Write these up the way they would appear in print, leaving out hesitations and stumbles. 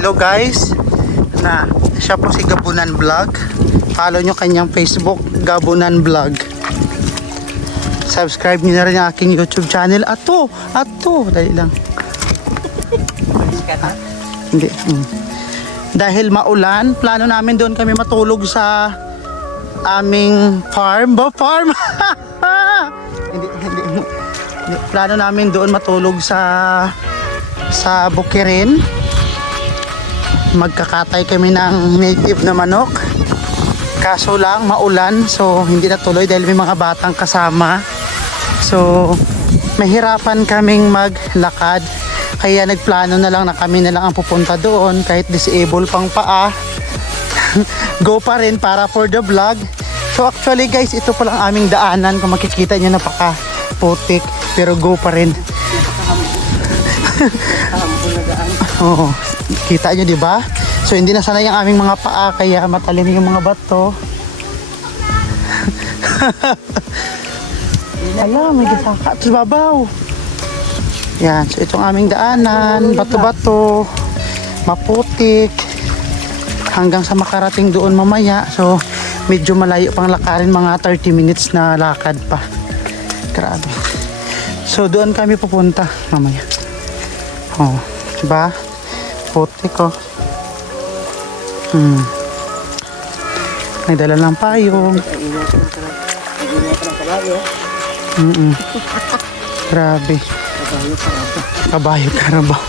Hello guys, siya po si Gabunan Vlog. Follow nyo kanyang Facebook, Gabunan Vlog. Subscribe nyo na rin ang aking YouTube channel. Ato, dali lang. Hindi. Dahil maulan, plano namin doon kami matulog sa aming farm. Farm? hindi. Plano namin doon matulog sa Bukirin. Magkakatay kami ng native na manok. Kaso lang maulan, so hindi natuloy dahil may mga batang kasama. So mahirapan kaming maglakad. Kaya nagplano na lang na kami na lang ang pupunta doon kahit disable pang paa. Go pa rin para for the vlog. So actually guys, ito pa lang aming daanan. Kung makikita nyo, napaka putik, pero go pa rin. Oo, kita nyo diba? So hindi na sanay ang aming mga paa, kaya matalim yung mga bato. Alam, may gisaka sa babaw. Yan, so itong aming daanan, bato-bato, maputik, hanggang sa makarating doon mamaya. So medyo malayo pang lakarin, mga 30 minutes na lakad pa. Grabe. So doon kami pupunta mamaya. Oh, diba? Putik oh. May dala ng payong. Grabe. Kabayo Karabaw.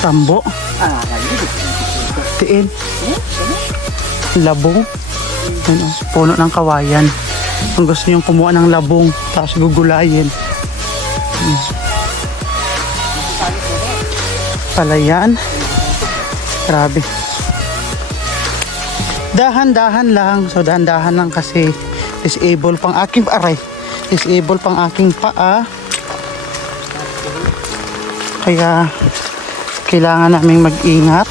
Tambo. Tiin. Labong. Ano, puno ng kawayan. Kung gusto nyo kumuha ng labong, tapos gugulayin. Palayan. Grabe. Dahan-dahan lang. So dahan-dahan lang kasi disable pang aking aray. Disable pang aking paa. Kaya kailangan naming mag-ingat.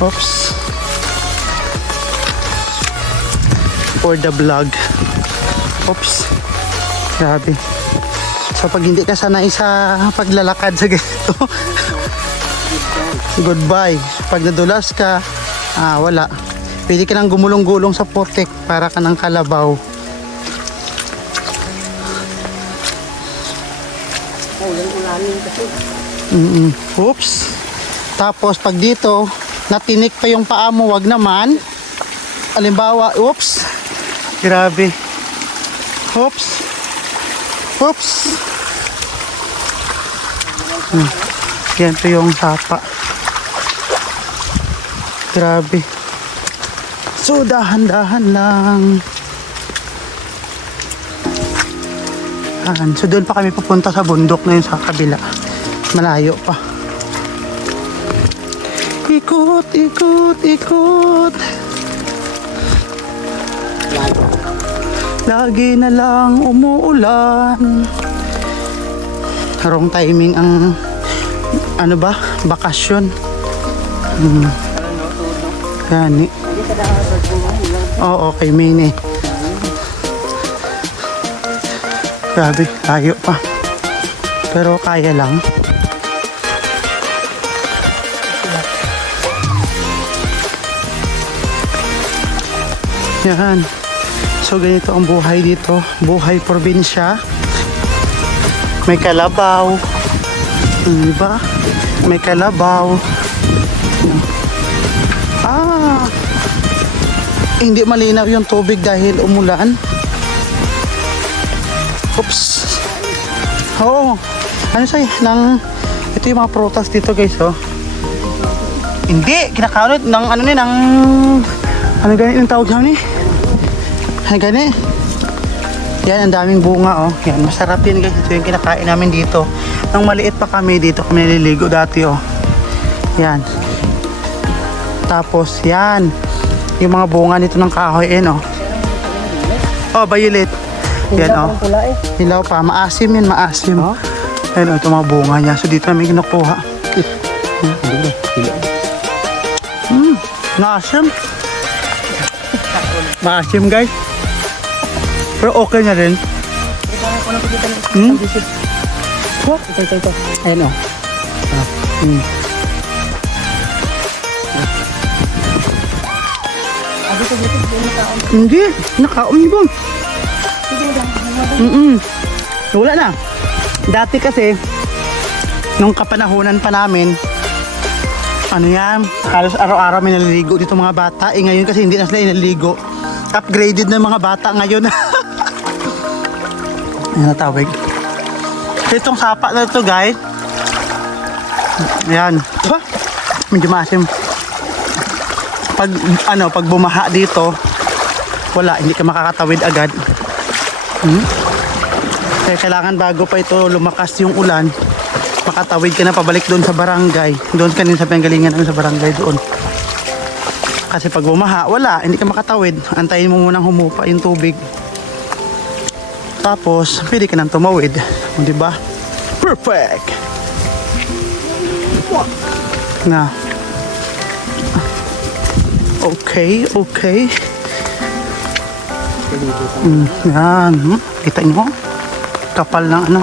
Oops. For the vlog. Oops. Grabe. So pag hindi ka sanay sa paglalakad sa ganito, goodbye. Pag nadulas ka, wala. Pwede ka nang gumulong-gulong sa putik para ka ng kalabaw. Oops. Tapos pag dito natinik pa yung paa mo, wag naman. Halimbawa, oops. Grabe. Oops. Oops. Yan to yung sapa. Grabe. So dahan-dahan lang. So doon pa kami pupunta sa bundok na yun sa kabila. Malayo pa. Ikot, ikot, ikot. Lagi na lang umuulan. Wrong timing ang bakasyon. Gani. Oo, okay, mini. Grabe, layo pa. Pero kaya lang. Yan. So ganito ang buhay dito. Buhay probinsya. May kalabaw. Diba? May kalabaw. Hindi malinaw yung tubig dahil umulan. Oops. Oo. Ano sa'yo? Ito yung mga prutas dito guys, oh. Hindi. Kinakaunit ng ano ganit yung tawag namin eh? Ano ganit? Yan, ang daming bunga oh. Yan, masarap yan guys. Ito yung kinakain namin dito. Nung maliit pa kami, dito kami naliligo dati oh. Yan. Tapos yan. Yung mga bunga nito ng kahoy oh. Oh, violet. Yan oh. Hilaw pa. Maasim yan, maasim. Yan oh, ito mga bunga niya. So dito namin kinukuha. Maasim. Maasim guys. Pero okay na rin. Hmm? What? Ito. Ayan o. Hindi. Nakaon ba? Wala na. Dati kasi, nung kapanahunan pa namin, ano yan, halos araw-araw may naliligo dito mga bata. Ngayon kasi hindi na sila inaligo. Upgraded na mga bata ngayon. Ayan na tawag. Itong sapa na ito guys. Ayan. Diba? Medyo maasim. Pag bumaha dito, wala, hindi ka makakatawid agad. Kaya kailangan bago pa ito lumakas yung ulan, makatawid ka na pabalik doon sa barangay. Doon kanina sa panggalingan namin sa barangay doon. Kasi pag bumaha, wala, hindi ka makatawid. Antayin mo munang humupa yung tubig. Tapos, pwede ka nang tumawid. Di ba? Perfect! Na. Okay. Yan. Kita nyo? Kapal ng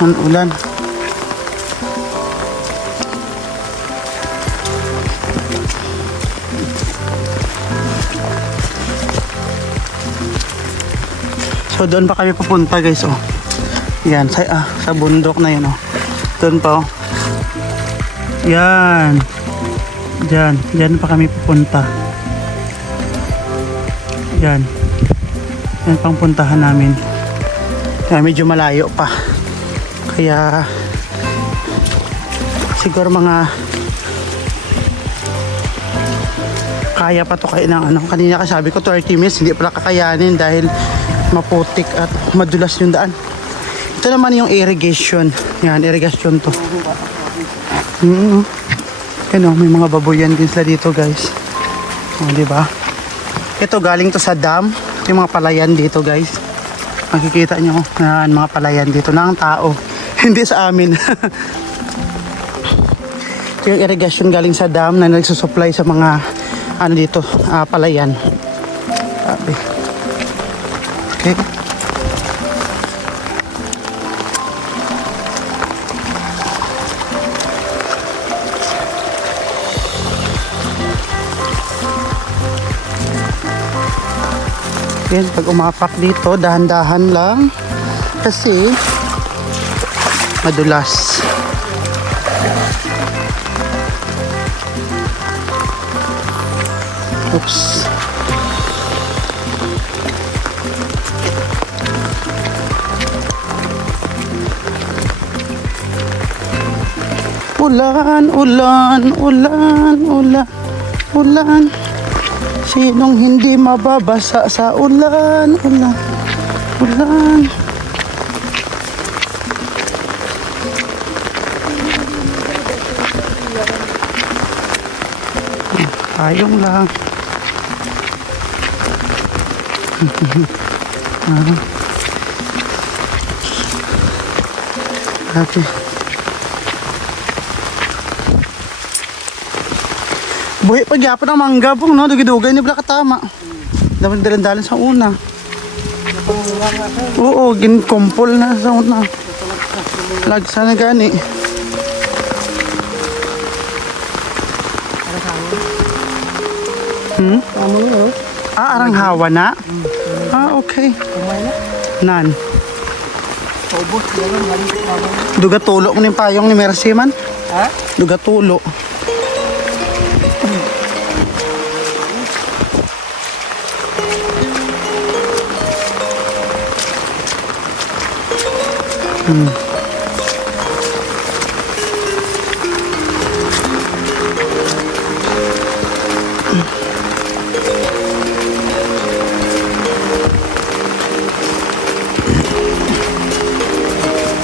ng ulan. So doon pa kami pupunta guys, oh. Yan, sa bundok na yun, oh. Doon pa, oh. Yan. Diyan pa kami pupunta. Yan pang puntahan namin. Kaya medyo malayo pa. Kaya siguro mga kaya pa to kayo ng kanina kasi sabi ko 30 minutes, hindi pala kakayanin dahil maputik at madulas yung daan. Ito naman yung irrigation. Yan, irrigation to. May mga baboyan din sila dito guys. Diba? Ito galing to sa dam. Yung mga palayan dito guys. Makikita nyo yan, mga palayan dito ng tao. Hindi sa amin. Ito yung irrigation galing sa dam na nagsusupply sa mga dito, palayan. Sabi. Okay. Yan, pag umapak dito, dahan-dahan lang kasi madulas. Oops. Ulan. Sinong hindi mababasa sa ulan. Ayong lang. Okay. Buhay pa gyapon ang mangga pong no, dugay-dugay ni bala katama. Dapat dalan-dalan sa una. Oo, ginkumpol na sa una. Lagsa na gani. Arang hawa na? Okay. Nan. Duga tulo mo ni payong ni Mercy man? Ha? Duga tulo.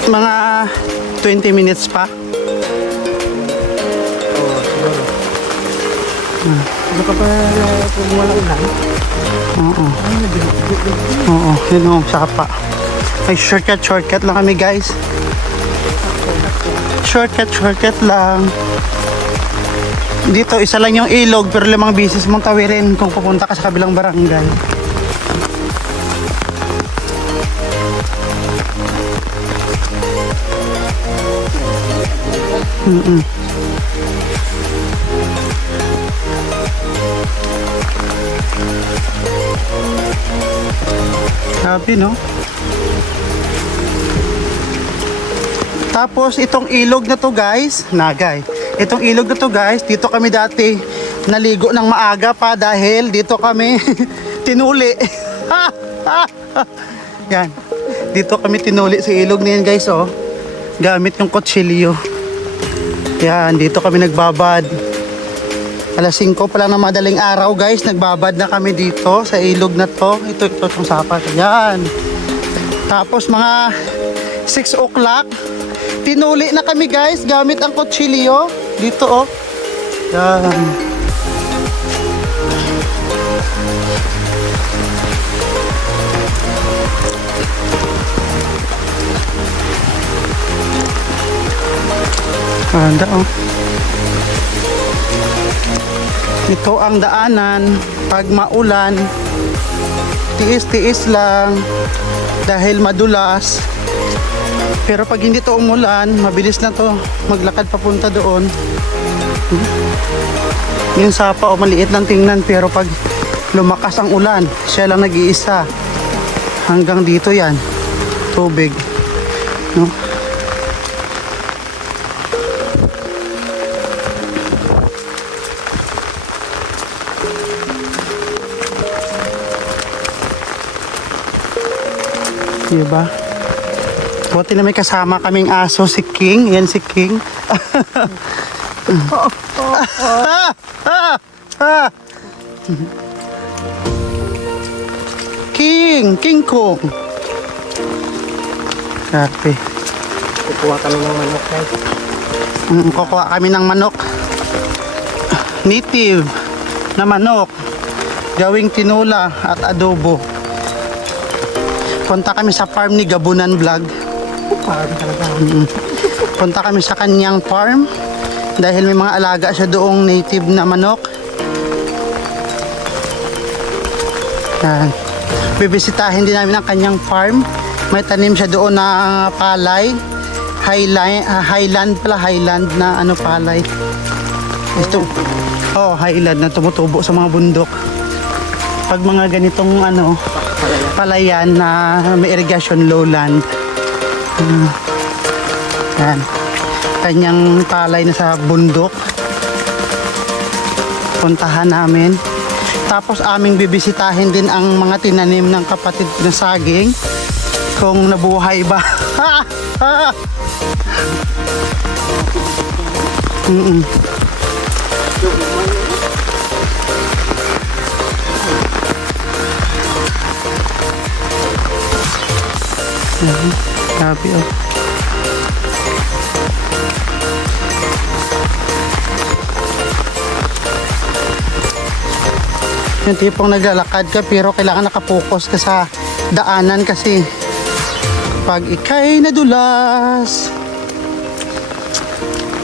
Mga 20 minutes pa. Ano ka pa kung wala ulan? Oo, yun o, sapa. Ay, shortcut lang kami guys. Shortcut lang. Dito, isa lang yung ilog pero 5 bisis mong tawirin kung pupunta ka sa kabilang barangay. Sabi, no? Tapos itong ilog na to guys, itong ilog na to guys, dito kami dati naligo ng maaga pa dahil dito kami tinuli. Yan. Dito kami tinuli sa ilog na yan guys, oh. Gamit yung kutsilyo. Yan, dito kami nagbabad. Alas 5 pa lang ng madaling araw guys, nagbabad na kami dito sa ilog na to. Ito itong sapat. Yan. Tapos mga 6 o'clock, tinuli na kami guys gamit ang kutsilyo. Dito oh. Yan. Ganda oh. Ito ang daanan pag maulan. Tiis-tiis lang dahil madulas. Pero pag hindi to umulan, mabilis na to maglakad papunta doon. Yung sapa o maliit lang tingnan pero pag lumakas ang ulan, siya lang nag-iisa. Hanggang dito yan. Tubig. No? Diba? Buti na may kasama kaming aso, si King. Yan si King. King Kong. Happy. Kukuha kami ng manok guys. Kukuha kami ng manok. Native na manok. Gawing tinula at adobo. Punta kami sa farm ni Gabunan Vlog. Punta kami sa kanyang farm dahil may mga alaga siya doong native na manok. Yan. Bibisitahin din namin ang kanyang farm. May tanim siya doon na palay. Highland na ano palay. Ito. Oh, highland na tumutubo sa mga bundok. Pag mga ganitong ano palayan na may irrigation lowland. Yan. Kanyang palay na sa bundok. Puntahan namin. Tapos aming bibisitahin din ang mga tinanim ng kapatid na saging. Kung nabuhay ba. Grabe oh. Yung tipong naglalakad ka pero kailangan nakapokus ka sa daanan kasi pag ikay nadulas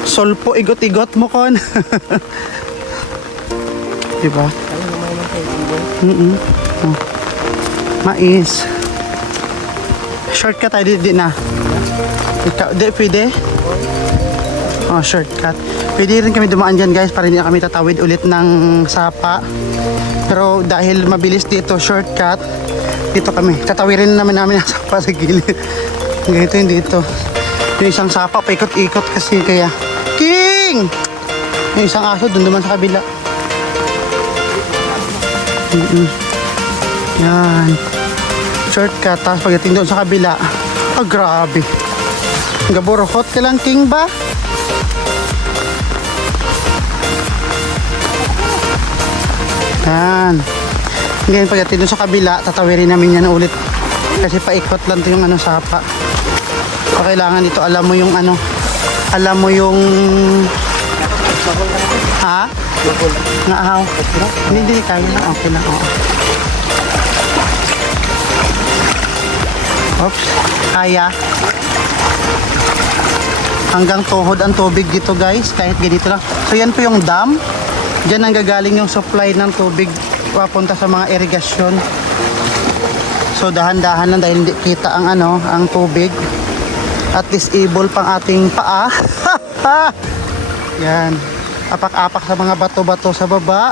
solpo igot-igot mo kon. Diba? Oh. Mais. Shortcut tayo di na. Ikaw, di pwede? Oh, shortcut. Pwede rin kami dumaan dyan guys para hindi na kami tatawid ulit ng sapa. Pero dahil mabilis dito, shortcut, dito kami. Tatawirin naman namin ang sapa sa gilid. Ganito yung dito. Yung isang sapa, paikot-ikot kasi kaya. King! Yung isang aso, dun naman sa kabila. Yan. Shortcut, tapos pagdating doon sa kabila, oh grabe. Gaborokot ka lang King ba? Yan. Ngayon pagdating doon sa kabila, tatawirin namin yan ulit. Kasi paikot lang ito yung ano sapa. So kailangan dito alam mo yung ano, alam mo yung ha? Nga ahaw. Hindi kaya na, okay lang. Oo. Oops, kaya. Hanggang tuhod ang tubig dito guys, kahit ganito lang. So yan po yung dam. Diyan ang gagaling yung supply ng tubig papunta sa mga irigasyon. So dahan-dahan lang dahil hindi kita ang ang tubig. At disable pang ating paa. Yan. Apak-apak sa mga bato-bato sa baba.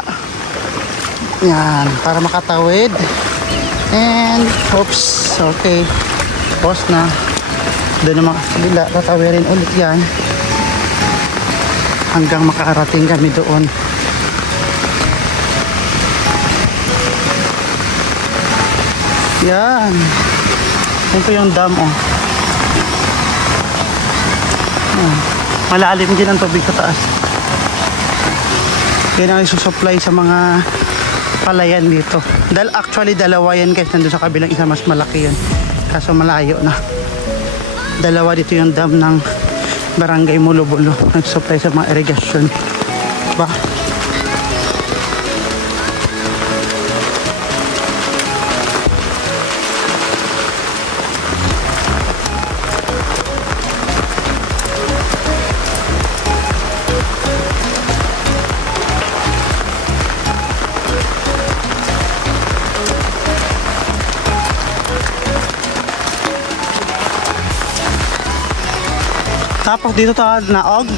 Yan, para makatawid. And oops, okay. Pause na. Doon naman kabila, tatawirin ulit yan hanggang makarating kami doon. Yan. Yan po yung dam, oh. Malalim din ang tubig sa taas. Yan ang isusupply sa mga palayan dito. Dahil actually dalawa yan guys, nandun sa kabilang isa mas malaki yun. Kaso malayo na. Dalawa dito yung dam ng Barangay Mulo-Bulo. Nag-supply sa mga irigasyon. Diba? Tapos dito tayo naog.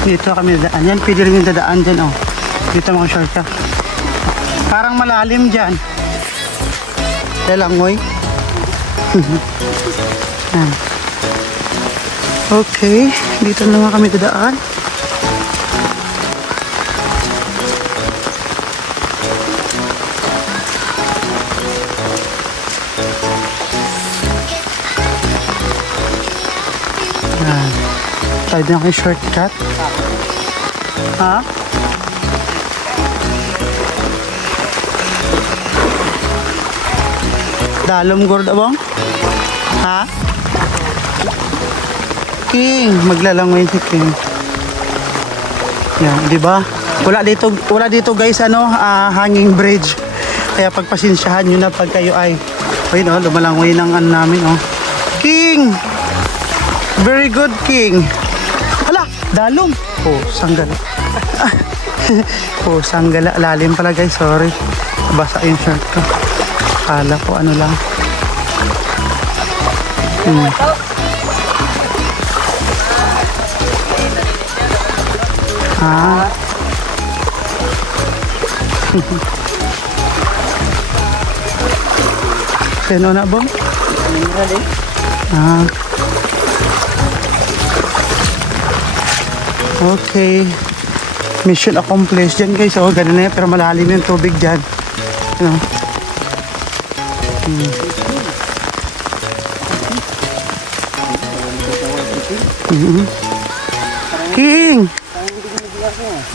Dito kami dadaan. Yan, pwede rin yung dadaan dyan, oh. Dito mga shortcut. Parang malalim dyan. Dalangoy. Okay, dito na nga kami dadaan. Tayo din ako yung shortcut. Ha? Dalom gorda bang? Ha? King, maglalangoy si King. Yan, di ba? Wala dito guys hanging bridge. Kaya pagpasensyahan niyo na pag kayo ay lumalangoy ng namin, oh. King! Very good, King. Hala, dalom. Oh, sanggala. Oh, sanggala. Lalim pala guys, sorry. Basa yung shirt ko. Kala ko ano lang. Ah. Teno na bang? Ah. Okay. Mission accomplished dyan guys. Oh, ganun na yan. Pero malalim yung tubig dyan. Ano? King!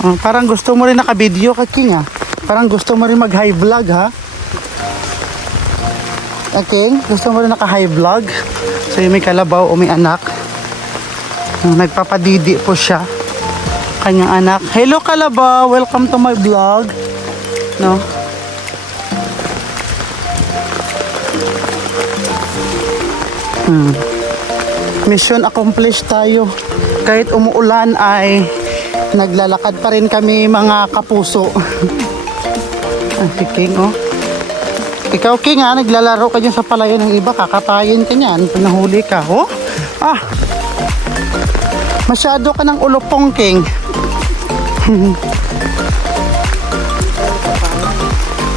Oh, parang gusto mo rin naka-video ka, King, ha? Parang gusto mo rin mag-high vlog, ha? King, gusto mo rin naka-high vlog? So, yung may kalabaw o may anak. Nagpapadidi po siya. Kanyang anak. Hello Kalabaw, welcome to my vlog. No? Mission accomplished tayo. Kahit umuulan ay naglalakad pa rin kami mga kapuso. Si King, oh. Ikaw King, naglalaro ka dyan sa palayan ng iba, kakatayin ka niyan pag nahuli ka. Oh? Ah! Masyado ka ng ulupong, King.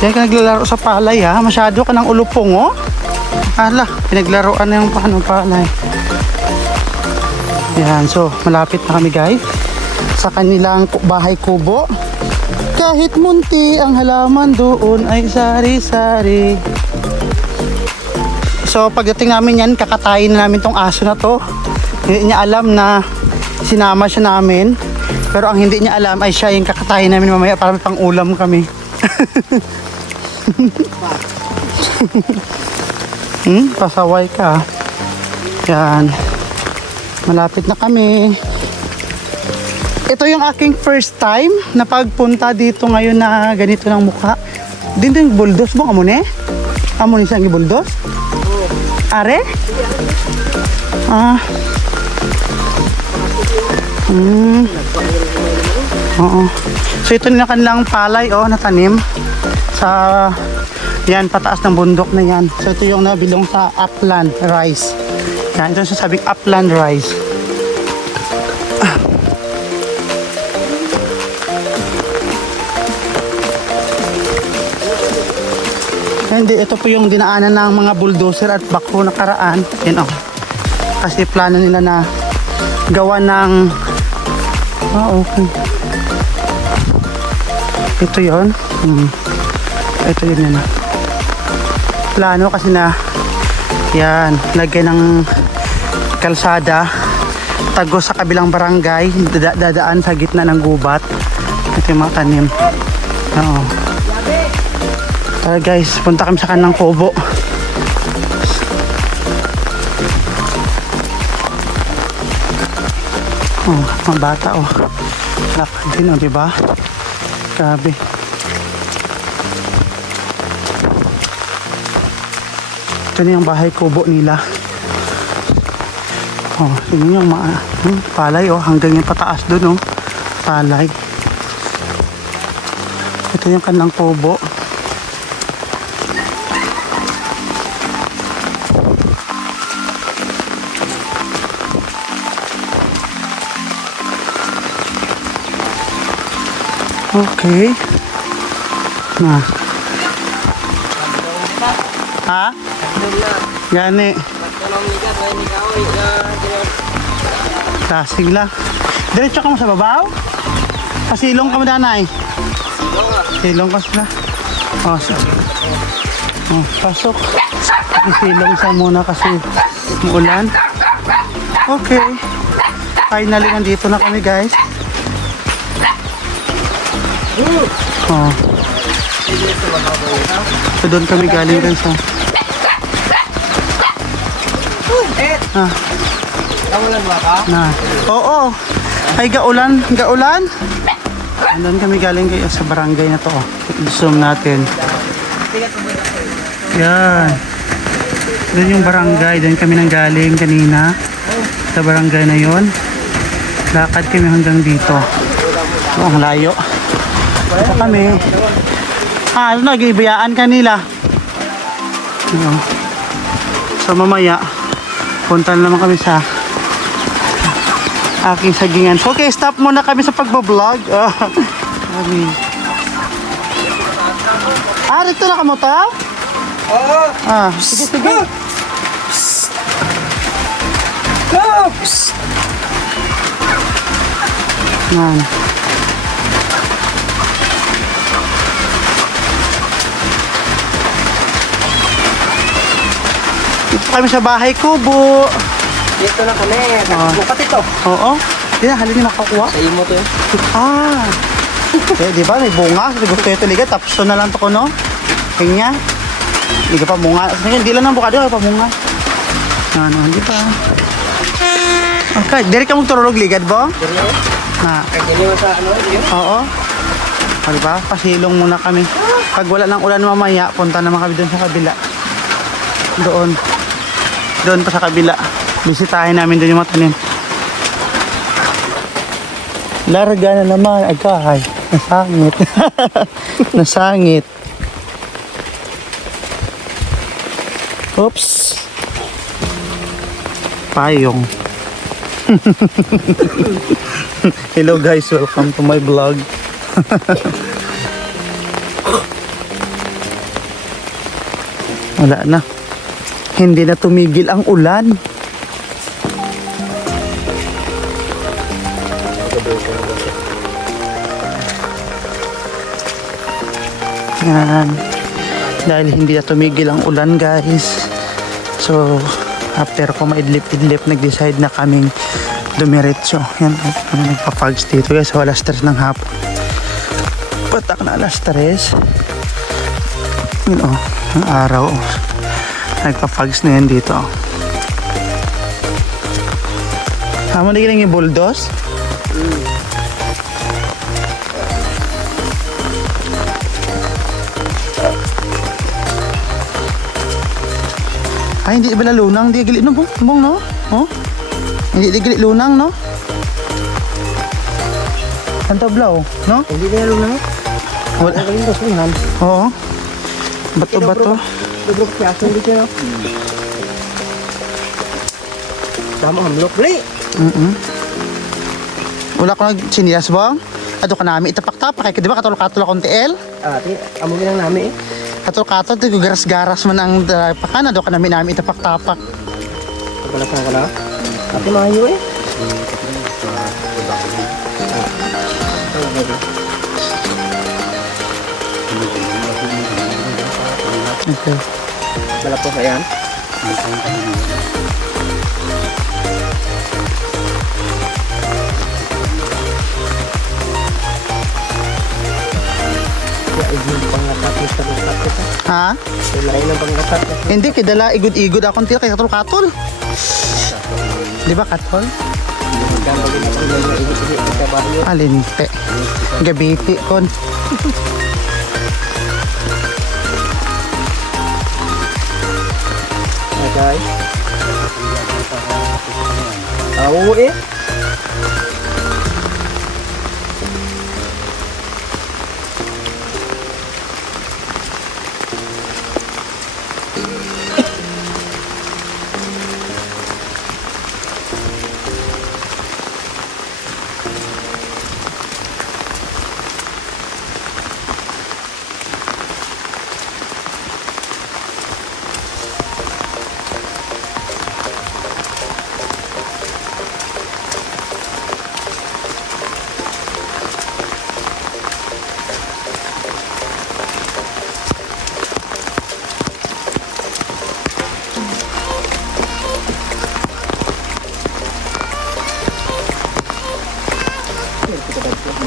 Diyan ka naglalaro sa palay, ha? Masyado ka ng ulupong, oh. Hala, pinaglaruan na yung palay. Yan, so malapit na kami guys sa kanilang bahay kubo. Kahit munti ang halaman doon ay sari-sari. So pagdating namin yan, kakatayin na namin tong aso na to. Hindi niya alam na sinama siya namin. Pero ang hindi niya alam ay siya yung kakatayin namin mamaya para may pang ulam kami. Pasaway ka. Yan. Malapit na kami. Ito yung aking first time na pagpunta dito ngayon na ganito ng mukha. Din buldos mo amo ne? Amo ni sang buldos? Are? Ah. Oo. So ito na kanilang palay natanim sa yan pataas ng bundok na yan. So ito yung nabilong sa upland rice. Yan, ito yung sasabing upland rice. Hindi, ito po yung dinaanan ng mga bulldozer at bako nakaraan. Yan kasi plano nila na gawa ng okay. Ito yon. Ito yun yan. Plano kasi na yan, lagay ng kalsada tago sa kabilang barangay, dadaan sa gitna ng gubat. Ito yung mga tanim. Oo. Tara guys, punta kami sa kanang kubo. Mga bata lakad din diba? Grabe. Ito na yung bahay kubo nila. Yun yung palay hanggang yung pataas dun palay. Ito yung kanilang kubo. Okay. Na. Ha? Gani. Tasig lang. Diretso ka mo sa babaw? Pasilong ka mo danay? Silong ka sila. Pasok. Pasilong sa muna kasi muulan. Okay. Finally, nandito na kami guys. So doon kami galing guys Kamulan mo ka? Oo. Ay gaulan. Doon kami galing guys sa barangay na to. Zoom natin. Yan. Doon yung barangay. Doon kami nang galing kanina. Sa barangay na yon. Lakad kami hanggang dito. Ang layo. Ito kami. Nagibayaan kanila. So mamaya punta na naman kami sa aking sagingan. Okay, stop muna kami sa pagbablog. Rito na ka mo ta? Oo. Sige. Yan. Dito kami sa bahay kubo. Dito na kami. Bukat ito. Oo. Hindi na, halin yung makakuha. Sa imo to Di ba? May bunga. Gusto ito liga. Tapos na lang to ko, no? Kanya. Hindi ka pa bunga. Hindi lang ng bukado. Ay pa bunga. Hindi pa. Okay. Diri ka magturulog ligad ba? Kanya mo sa Oo. Diba? Pasilong muna kami. Pag wala ng ulan mamaya, punta naman kami doon sa kabila. Doon pa sa kabila. Bisitahin namin doon yung mga tanim. Larga na naman. Agkahay. Nasangit. Nasangit. Oops. Payong. Hello guys, welcome to my vlog. Wala na. Hindi na tumigil ang ulan. Yan. Dahil hindi na tumigil ang ulan guys. So after ko maidlip-idlip, nag-decide na kaming dumiretso. Yan, kami nagpa-fags dito guys. So alas 3 ng hapon. Patak na alas 3. Yun ang araw. Nagpa-fags na yan dito. Tama na yung bulldoze? Ay, hindi ibala lunang. Di gali no, bong, no? Oh? Hindi di gali lunang, no? Ang tablaw, no? Hindi na lalo na. Wala. Ang galing dos man. Oo. Bato-bato. Dobro piyaso dito no. Tama hamlok li. Wala ko nag-sinilas, bong. Ato ka namin itapak-tapak. Kaya di ba katulog-katulog akong TL? Ate, amo lang namin eh. Katulog-katulog, di garas-garas man ang pakan. Ato ka namin itapak-tapak. Pagkalasan ka na. Ate mahayo eh. Okay. Malapos na yan. Kaya yung pangatat yung talukat ko pa. Ha? Lain ng pangatat. Hindi, kidala igod-igod akong TL kay katulog-katol. Di ba katol? Gambag yung mga ilit-ilit sa baryo. Alinte. Gabiti kon. Okay. Oo eh.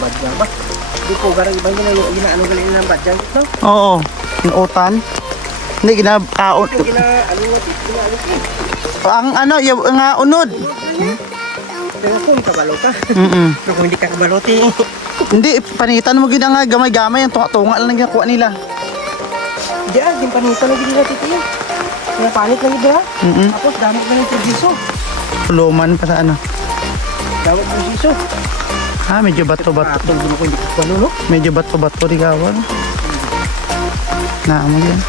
Badyang ba? Di po garang ibang ginaano galing ng badyang ito. Oo. Inuutan. Hindi, ginakaon. Ito ginaano ito. Ang ano, yung nga unod. Pero kung kabalo ka. Pero kung hindi ka kabaloti. Hindi, panitan mo gina nga gamay-gamay. Ang tunga-tunga lang ginagawa nila. Diyan, din panito na gina titi. Pinapanit lang ito ha. Tapos damot na ng produso. Puluman pa sa ano. Damot produso. Ha, medyo bato-bato. Atol din ako hindi ko ano no? Medyo bato-bato di gawan. Na mo yan.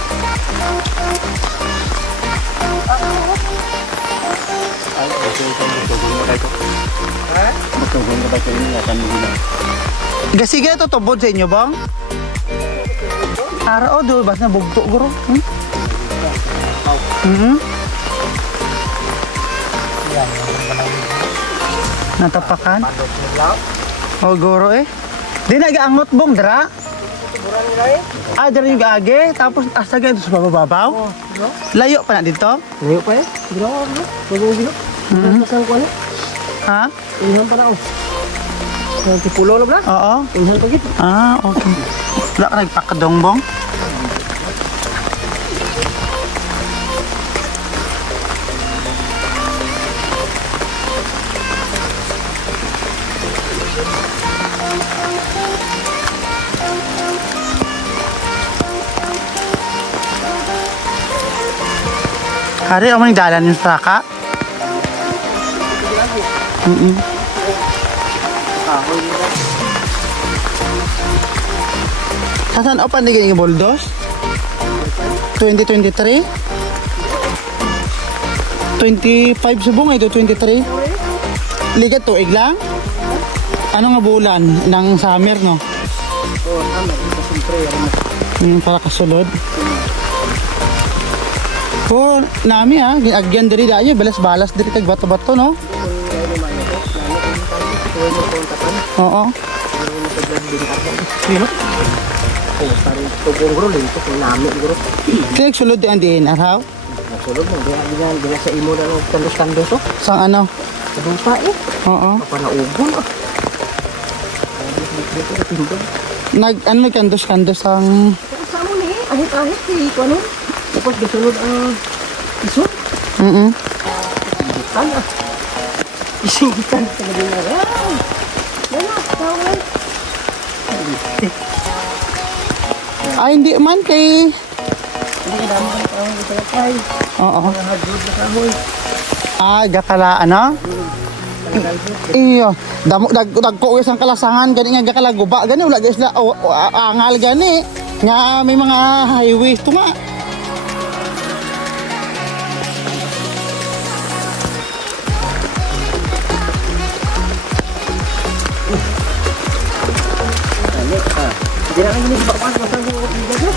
Ha? Sige to tubod sa inyo bang? Ara o do bas na bugto guro. Natapakan. O guro eh. Di nagaangot bong dra. Buran nila eh. Ah, dra yung age tapos asa ga sa bababaw. Layo pa na dito. Layo pa eh. Grabe no? Bago-gino. Nasaan ko ano? Ha? Inhan pa na ako. Pulo na ba? Oo. Inhan pa gito. Ah, okay. Wala ka nagpakadong bong. Hari, ang mga dalan yung saka. Kahoy nila. Saan o pandigin yung boldos? 2023? 25 subong ito, 23? Ligat tuig lang? Ano nga bulan ng summer, no? Oo, tama. Ito siyempre. Para kasulod. Oh, nami ha, ginagyan diri dayo, balas-balas diri tag bato-bato, no? Oo. Sino? Oh, parang tubong guro lento kung nami guro. Kaya sulod di ang diin, araw? Nasulod mo, di sa imo na ng kandos-kandos oh. Sang ano? Sa lupa eh. Oo. Papanaugon ah. Ano may kandos-kandos ang... Sa mo ni, ahit-ahit si ano. Tapos gisunod ang iso. Singitan ah. Isingitan sa mga nga. Wala, tawag. Ay, hindi man kay... Hindi ka dami ka kahoy sa lapay. Oo. Mga hardwood na kahoy. Ah, gatala ano? Iyo, dagko ang kalasangan gani nga gakalaguba gani wala guys la angal gani nga may mga highways to nga. Hindi na kayo nagbakas basta yung video.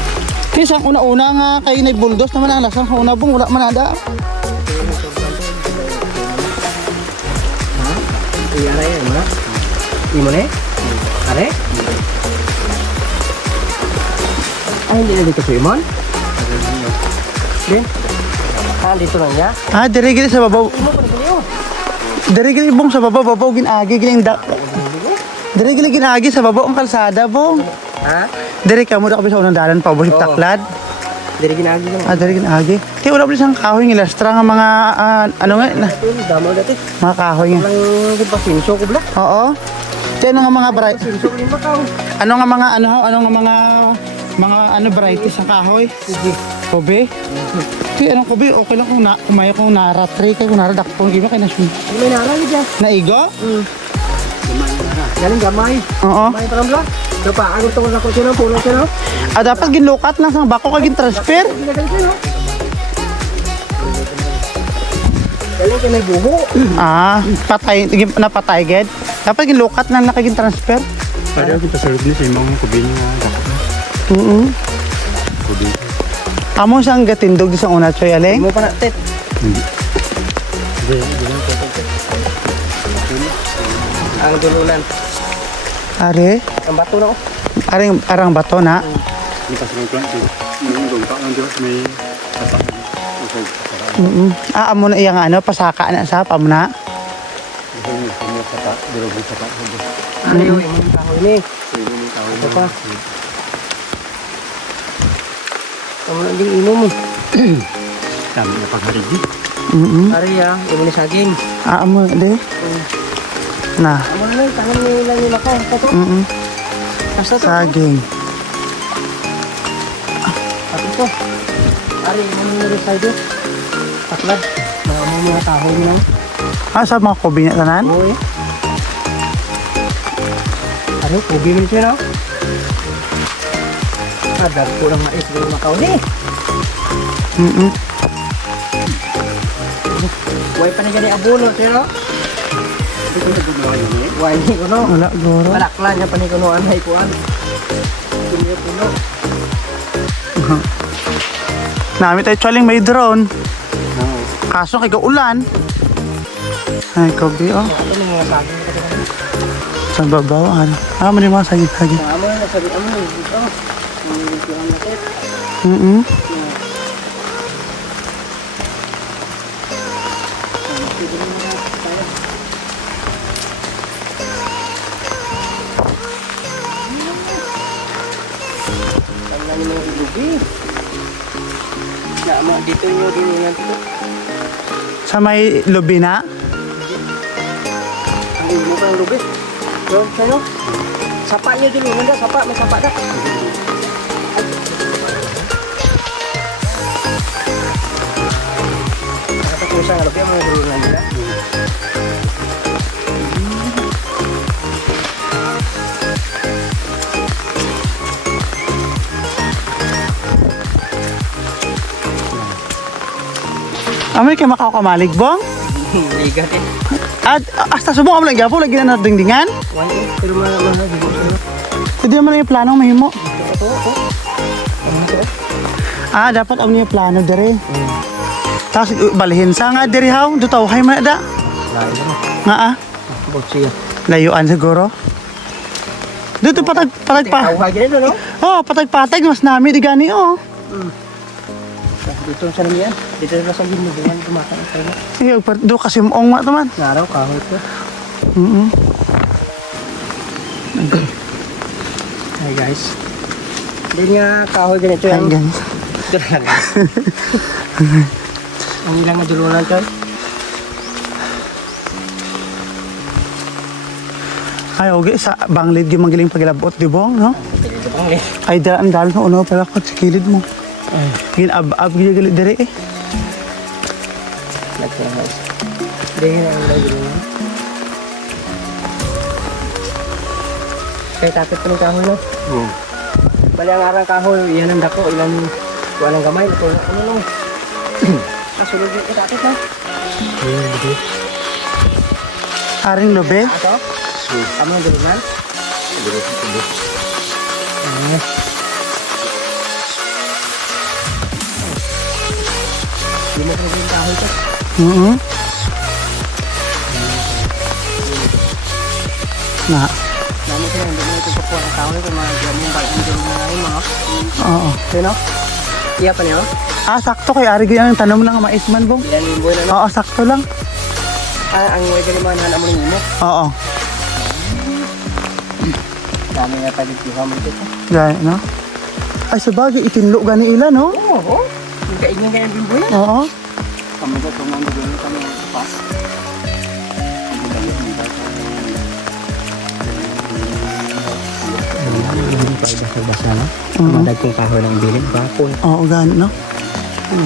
Kisa una-una nga kay na bulldoze naman ang lasang una bong wala man ada. Iya na yan, ha? Imo na eh? Are? Ay, hindi na dito si Imon? Din? Ah, dito lang niya? Ah, diri gini sa babaw. Imo pa nagaliw. Diri gini bong sa babaw ginagi gining da. Diri gini ginagi sa babaw ang kalsada bong. Ha? Diri ka mo da kami sa unang dalan pa ubos taklad. Diri ginagi lang. Ah, diri ginagi. Ti wala pa siyang kahoy ng ilastra nga mga ano nga na, Ito, damo dati. mga kahoy nga. Walang gudpasinso ko bla. Oo. Ti ano nga mga bright. Sinso ko yung bakaw. Ano nga mga ano varieties ng kahoy? Sige. Kobe? Ti anong kobe? Okay lang kung kumaya kung naratry kay kung naradakpong iba kay nasun. Hindi may narami dyan. Naigo? Galing gamay. Oo. Gamay pa bla. Dapat ako tungkol sa kutsi ng puno siya, no? Ah, dapat ginlukat lang sang bako kagin transfer. Ginagal siya, no? Galing ka may buho. Ah, patay napatay ged. Dapat ginlukat lang nakagin transfer. Padahal kita sa ni sa imong kubin nga dapat Oo. kubin. Amo siyang gatindog di sa una choy aleng. Mo pa na, tet. Hindi lang ko. Ang dulunan. Are, Ang bato na ko. arang bato na. Hindi pa sa plan ko. Yung gumpa ang Diyos may tatak. Ah, amo na iyang ano pasaka na sa amo na. Yung tatak, dilo mo tatak. Ano yung imong kahoy ni? Ito pa. Kamu na ding ino mo. Dami na pagharigi. Ari ya, imo ni saging. Ah, amo de. Na. Amo na lang, tangan nila nila ko. Ito to. Basta to. Saging. Ito to. Ari, imo ni rin side. Taklad. Mga kahoy niya. Ah, sa mga kobe na tanan? Oo eh. Ano, kubi mo siya, no? Adag ko ng mais, hindi makaw ni. Huwag pa na gani abono, siya, no? Huwag ni ko, no? Wala goro. Balakla niya pa ni ko, no? Anay ko, an. Kumiyo ko, no? Nami tayo chualing may drone. Kaso kay ulan. Ay, kobe oh. Ito na mga saging ko. Sa babaw ano. Ah, mali mga saging. Amo na, sabi amo na. Ito. Ito ang natin. Tanggalin mo yung lubi. Amo, dito yung dinunan dito. Sa may lubi na. Ang ulo mo pa yung lubi. Yun, sa'yo. Sapa niyo dinunan na, sapa. May sapa na. Nakatapusan nga lubi, ang mga dinunan nila. Amoy kay makakamalig bong. Ligat eh. At hasta subong amo lang gapo lagi na dingdingan. Wala eh. Pero mga dibo sa'yo. Hindi naman yung plano mahimo. Ito, ito. Ah, dapat ang niya plano dire. Tapos balihin sa nga diri haw, dutaw hay man da. Lain naman. Nga ah, Bot siya. layuan siguro. Dito patag pa. Tawag ganito, no? Oh, patag mas nami di gani oh. Dito sa namin yan. Dito na sa ginubuhan, tumakan ang tayo. Sige, do kasi moong ma man. Naraw, kahoy ko. Hi guys. Hindi nga kahoy ganito Ay, yan. guys. Grabe. Ang ilang madulunan ko. Ay, okay, sa banglid yung magiling pagilabot, di bong, no? Dito pang Ay, daan sa uno pala ko sa kilid mo. Ginab-ab gali dire eh. Nagkahas. Dahil na ang lagi rin. Kaya tapit pa ng kahoy no? Oo. Bali ang arang kahoy, yan ang dako, ilang walang gamay, ito ano no? Kasulog yung tapit no? Aring lobe. Ato? Tama yung dulunan? Hindi mo pa yung kahoy ko. Na. Dami ko na, hindi mo ito papuha ng kahoy kung mga gamong bagong dyan na ngayon mga. Oo. Sino? Iya pa niyo? Sakto kay ari gyud ang tanom lang mais man bong. Ilan yung buhay na no? Oo, sakto lang. Ang way ka naman na mo mo. Oo. Dami nga tayo dito mo dito. Gaya, no? Ay, sabagay, itinlo gani ila, no? Oo. Yung kaingin ka yung buhay. Oo. Kami ko tumanda doon kami pas. Basa no? Madag kong kahoy ng bilin, bakol. Oo, gani, no?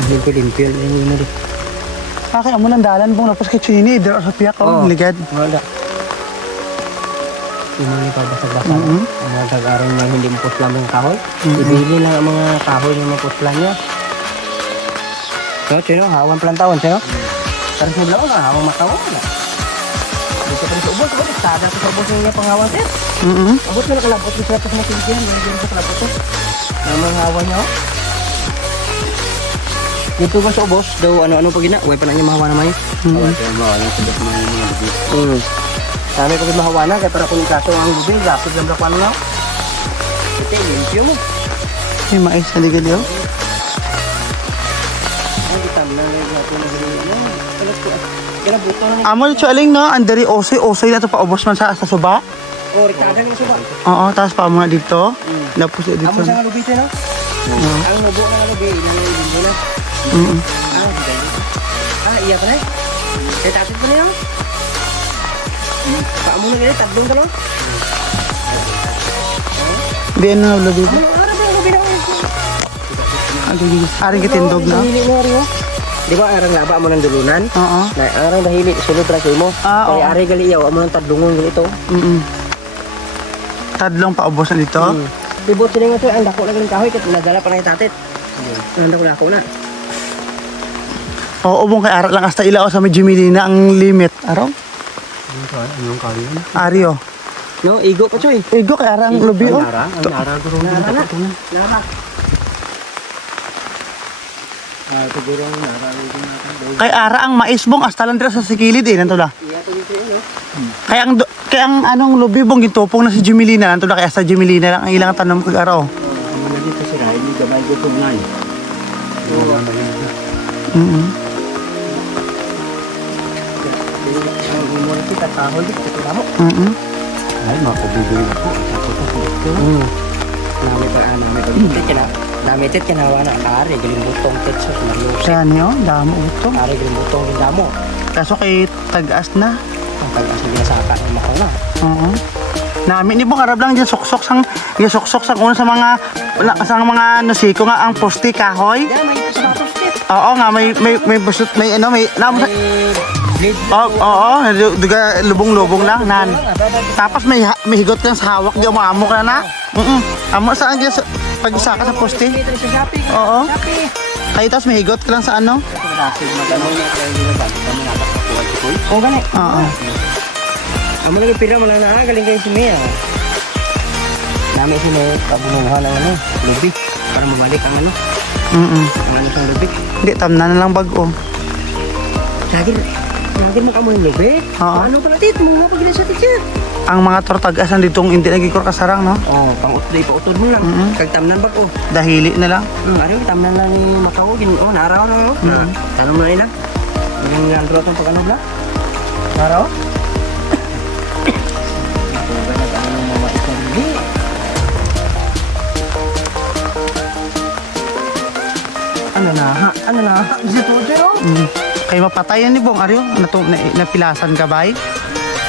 Limpyo-limpyo yung mo dito. Kaya amo nang dalan bong lapos kay Chini, dito sa piyak, Oo. ligad. Wala. Yung mga ipabasag-basa. Mhm. Ang mga tag-aron na hindi mapuslan yung kahoy. Ibili lang ang mga kahoy na mapuslan niya. So, sino? Hawan plantawan, sino? Parang sa blaon na, hawang matawang na. Dito pa rin sa ubos, ubos. Tada sa ubos yung panghawan, sir. Abot na nakalabot ko sila pa sa matigyan. Meron sa kalabot ko. Ang mga hawan niya, oh. Dito ba sa ubos, daw ano-ano pa gina? Uway pa na niya mahawa na may. Kaya ba, alam ko dapat mga lubi. Sabi ko din mahawa na, kaya para kung kaso ang lubi, lapit lang lakwan nga. Ito, limpyo mo. May mais na ligad yun. Ay, itam na rin natin na gano'n. Ganabuto na. Amo dito aling no, andari osay na to pa ubos man sa suba. O, rikada ng suba. Oo, tapos pa mo na dito. Tapos dito. Amo sa nga lubi ito, no? Ang nubo na nga lubi, ilang yung lindo na. Iya pa na eh. Kaya tapit pa na yun. Paamo na ganyan, tatlong ka no? Di ano na labi. Ano ba yung lubi na Aring kitindog na. Dahili mo rin, oh. Di ba arang laba mo ng dulunan? Oo. Na arang dahili, sulod ra kayo mo. Oo. Kaya ari gali iyaw, amo ng tadlungon ganito. Tadlong pa ubos na dito. Ibot sila nga sir, ang dako lang ng kahoy, kasi nadala pa na yung tatit. Ang dako na. Oo, ubong kay arat lang hasta ilao sa medyo milina ang limit. Araw? Anong kali yun? Ario. No, igo pa choy. Igo kay arang lubi oh. Nara? Ang nara ko rin. Nara na. Nara. Siguro ang nara rin natin. Kay ara ang mais bong hasta lang dira sa sikilid eh nanto la. Iya to dito yun, no? Kaya ang anong lubi bong gitupong na si Jimilina nanto la kaya sa Jimilina lang ang ilang tanom kag araw. Ang mga dito sila, hindi gabay ko tunay. Ang umuri kita kahoy dito, kita mo. Ay, makabibili ako. Nami pa kita. Dami tit kinawa na ari galing butong tit sa Mario. Kaya niyo, damo utong. Ari galing butong din damo. Kaso kay tagas na. Ang tagas na ginasaka ng makaw na. Oo. Namin ni bong arab lang diyan suksok sang una sa mga nasiko nga ang poste kahoy. Yan, may isa na tit. Oo nga may busot may ano may Blade. oo, duga lubong-lubong lang nan. Tapos may higot kang sa hawak di mo ka na. Amo saan diyan pag-isa ka sa poste. Dito sa Shopee. Oo. Shopee. Kaya tapos may higot ka lang sa ano. O gani. Oo. Amo lang pira mo lang na galing kayo si Mia. Dami si Mia pabunguhan ng ano, lubi para mabalik ang ano. Ang ano sa lubi. Hindi tamna na lang bago. Lagi mo kamo yung lubi. Oo. Ano pala tit mo mapagila sa teacher. Ang mga tortagasan ditong hindi nagikor kasarang no. Oh, pang-utod pa-utod mo lang. Kag tamnan bag oh. Dahili na lang. Ano tamnan lang ni makawagin. Oh, naraw na oh. Tanong na nila. Ang landrot ng pag-ano bla. Naraw. Ano na? Dito dito. Kay mapatayan ni Bong Aryo. Napilasan ka bay?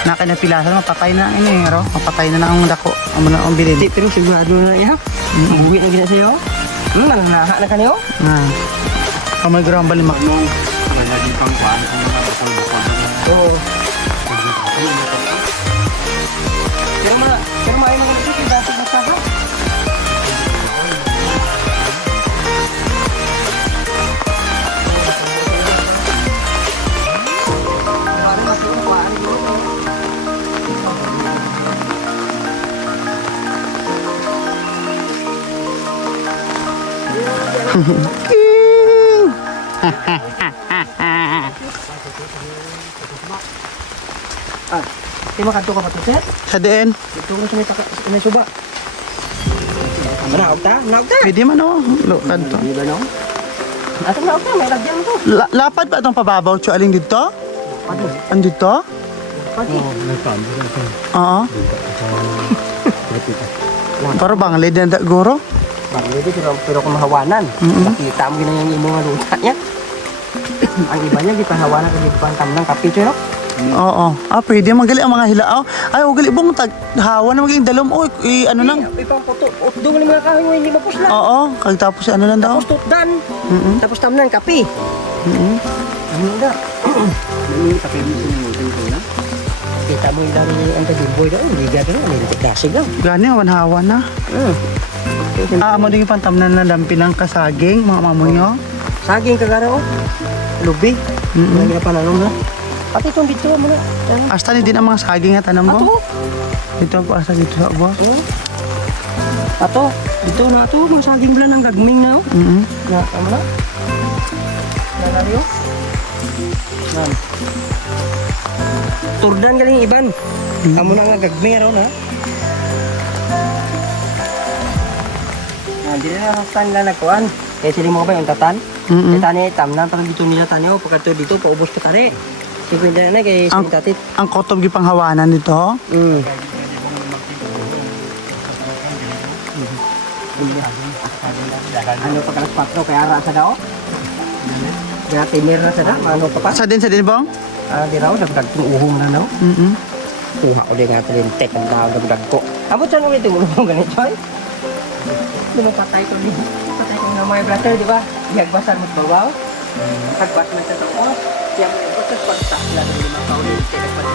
Napilasan mapatay na ini Aro. Mapatay na ang dako. Amo na ang bilin. Pero sigurado na iya. Uwi na gina sa'yo. Mananaha na kaniyo. Ah. Kamay grang balimak. Nung kaya lagi pang kuhaan kung bukol-bukol. Oo. Pero maayo mga dito dati masaga. Di makanto ka pa to, sir? Sa din. Dito ko sa may suba. Naog ta? Naog ta? Pwede man oh. Lukad to. Di ba no? Atong naog ta, may lagyan mo to. Lapad ba itong pababaw? Cho aling dito? Pati. Andito? Pati. Oo. Pero bang lid na guro? Bagay dito pero kung mahawanan. Nakita mo gina yung imo nga luta niya. Ang iba niya gipahawanan kasi pang tamnang kapityo no? Oo. Pwede magali ang mga hilao. Ay, ugali bong hawa na maging dalom. Oy, ano nang? Ipang puto. Doon mga kahoy mo hindi mapusla. Oo, kag tapos ano lang daw. Tapos tutdan. Tapos tamnang kapi. Ano na? May kapay mo sa mga ko na. Kita mo yung dami ang tagimboy daw. Hindi gagawin. Hindi dasig daw. Gani, hawa na. Amo din yung pantamnan na lampi ng kasaging, mga mamoy nyo. Saging kagara oh. Lubi. Hindi na pananong na. Pati itong dito mo na. Hasta ni din ang mga saging nga tanam Ato. mo. Dito po, asa dito sa boss. Ato. Dito na ato. Mga saging blan ng gagming na oh. Na, tama na. Nanaryo. Nan. Turdan galing iban. Amo na nga gagming ron ha. Hindi na rastan nila nagkuhan. Kaya sila mo ba yung tatan? Yung tani itam na. Parang dito nila tani o. Pagkato dito, paubos ka tani. Sikwenta na kaya Ang- sila tatit. Ang kotob gipang hawanan dito. Ano pa kalas 4 kaya ara sa dao? Kaya timir na sa dao. Ano pa pa? Sa din bong? Di raw, dagdag kong uhong na daw. Kuha ko din nga ito yung tek ang tao dagdag ko. Amo saan ulit yung mulong ganito ay? Lumapatay ko din. Patay ko nga mga brother, di ba? Yagbasan mo babaw. Hagbas na sa tao. Siya mo yung batas pagtas lang ng 5 taon yung tek at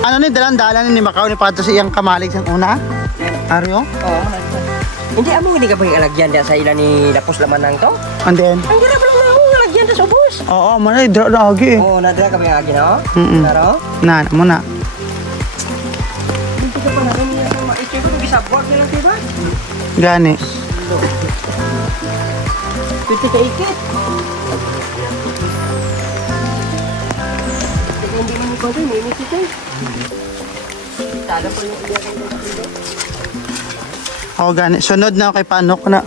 Ano ni dalan-dalan ni Macau ni pato sa iyang kamalig sa una? Aryo? Oo, hindi amo hindi ka bang alagyan dyan sa ilan ni Lapos Laman nang to? And then? Ang hirap lang na ako alagyan dyan sa ubos. Oo, manay lagi. Oo, nadala ka ba yung agi na? Naro? Na, mo na. Hindi ka pa naroon niya sa maikip ko. Bisabwag na lang diba? Gani. Pwede ka ikit. Hindi mo ko din, may ikit eh. Tala po yung iyakan ko sa dito. Oo, gani. Sunod na kay Panok na.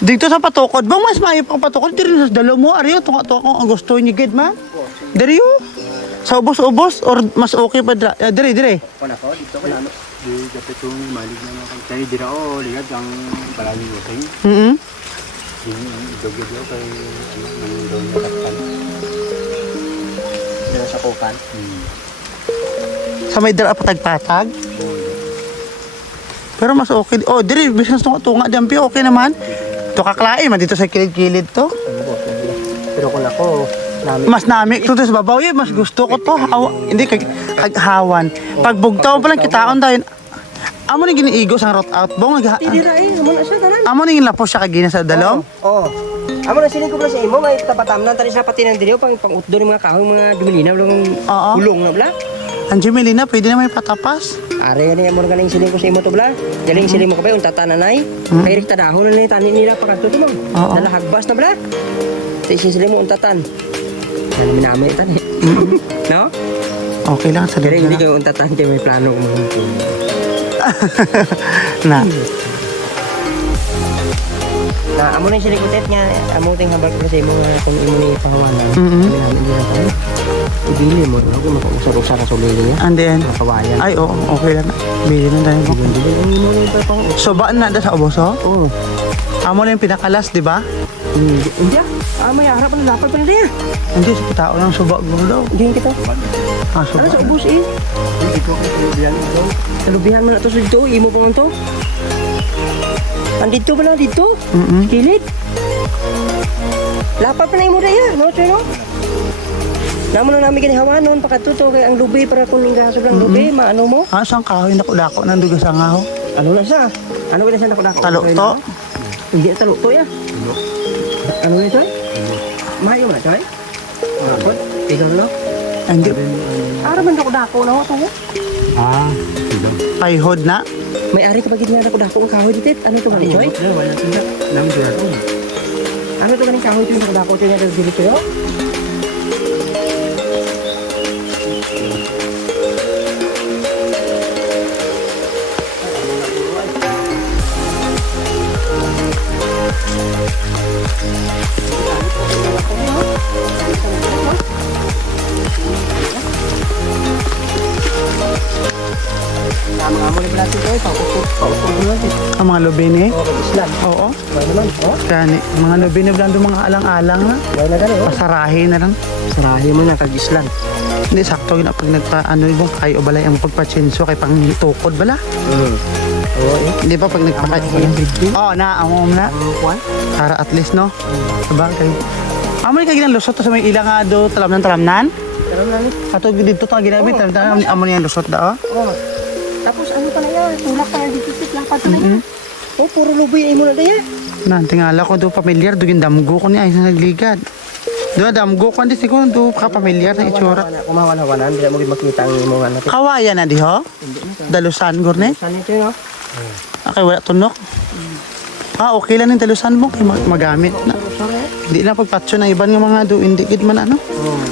Dito sa patukod, bang mas maayo pa patukod diri sa dalo mo, Aryo, tunga to ang gusto ni gid man. Diri yo. Sa ubos-ubos or mas okay pa diri. Kung ako, dito ko na. Di dapat itong malig na mga kantay. Di rao, ligat ang palaging using. Yung idogid yun kay nang doon na takpan. Dito sa kukan. Sa may dara patag-patag. Pero mas okay. Oh, diri business tunga dampi okay naman. To kaklai man dito sa kilid-kilid to. Pero kung ako, Mas nami to sa babaw, mas gusto ko to. Hindi kaghawan. Pag bugtaw pa lang kitaon tayo. Amo ni giniigo sa root out bong tiniray, naman na siya tanan. amo ni lapos siya kagina sa dalom. Oo. Amo na sinig ko pala sa imo, may tapatamnan tani sa pati ng diriyo pang utdo ng mga kahoy mga dumilinaw lang Oo. gulong na bla. Ang Jimelina pwede na may patapas. Are ni amo galing sinig ko sa imo to bla. Galing sinig mo ka ba yung tatananay. Kay rikta dahon na ni tani nila pagkadto mo. Oo. Dala hagbas na bla. Sa sinig mo untatan. Yan minamay tani. No? Okay lang sa Pero hindi dito. kayo untatan kay may plano mo. Na. Na amo na sinig utet nga amo ting habag ko sa imo nga kung imo ni pahawanan. Mhm. Namin nila tayo. Ibili mo na ako makausar-usar sa sulili niya. And then Kawayan. ay oo, okay lang. Bili na tayo. Oo. So baan na da sa ubos oh? Oo. Amo na yung pinakalas, di ba? Hindi ah. May harap na dapat pa niya. Hindi, sa kitao ng suba gulo daw. Hindi kita. Ah, Ano suba. sa ubos eh? Hindi ko kaibigan ito. Nalubihan mo na ito sa dito. Imo pa man to. Andito ba na dito? Kilid. Lapat pa na imo daya. No, Choy, no? Namo na namin ginihawan noon pakatuto kay ang lubi para kung linggaso lang lubi, maano mo? Ah, saan kahoy na kulako ng duga sa ngaho? Ano na siya? Ano na siya nakudako? Talukto. Hindi talukto ya. Ano na siya? Mayo na siya? Ako, tigil no? Hindi, Ara man nakudako na ako to. Ah, ito. payhod na. May ari ka pa gid nga nakudako ang kahoy dito. Ano to gani, Choy? Wala sila. Namin sila ito. Ano to gani kahoy to nakudako to nga dito yo? Mga mo ni natin Choy, paupo natin. Ang mga lubin eh. Oh, islan. Oo. Wala naman, oh. Gani, mga lubin na blando mga alang-alang na. Wala gani, oh. Pasarahin na lang. Sarahi mo na kag islan. Hindi, sakto yun na pag nagpa-ano yung kayo balay ang pagpachenso kay pang tukod bala. Oo, eh. Hindi ba pag nagpa-kayo? Oo, na, ang na. Ang kuwan? Para at least, no? Sabagay. Amo ni kay lusot to sa may ilang nga do talamnan. Karon lang eh. Ato dito to ginamit talamnan amo niya lusot da. Oh. Tapos ano pa na yan? Tulak pa yan dito, lapat pa na yan. Oh, puro lubi ay mo na daya. Nan tingala ko do pamilyar do damgo ko ni ay sa nagligad. Do damgo ko andi siguro do ka pamilyar na itsura. Kumawana-wanan, hindi mo makita ang imo nga natin. Kawayan na di ho? Dalusan gorne. Saan ito no? Okay, wala tunok. Ah, okay lang yung dalusan mo kay magamit na. Sorry. Di na pagpatso na iban nga mga do hindi gid man ano. Oh.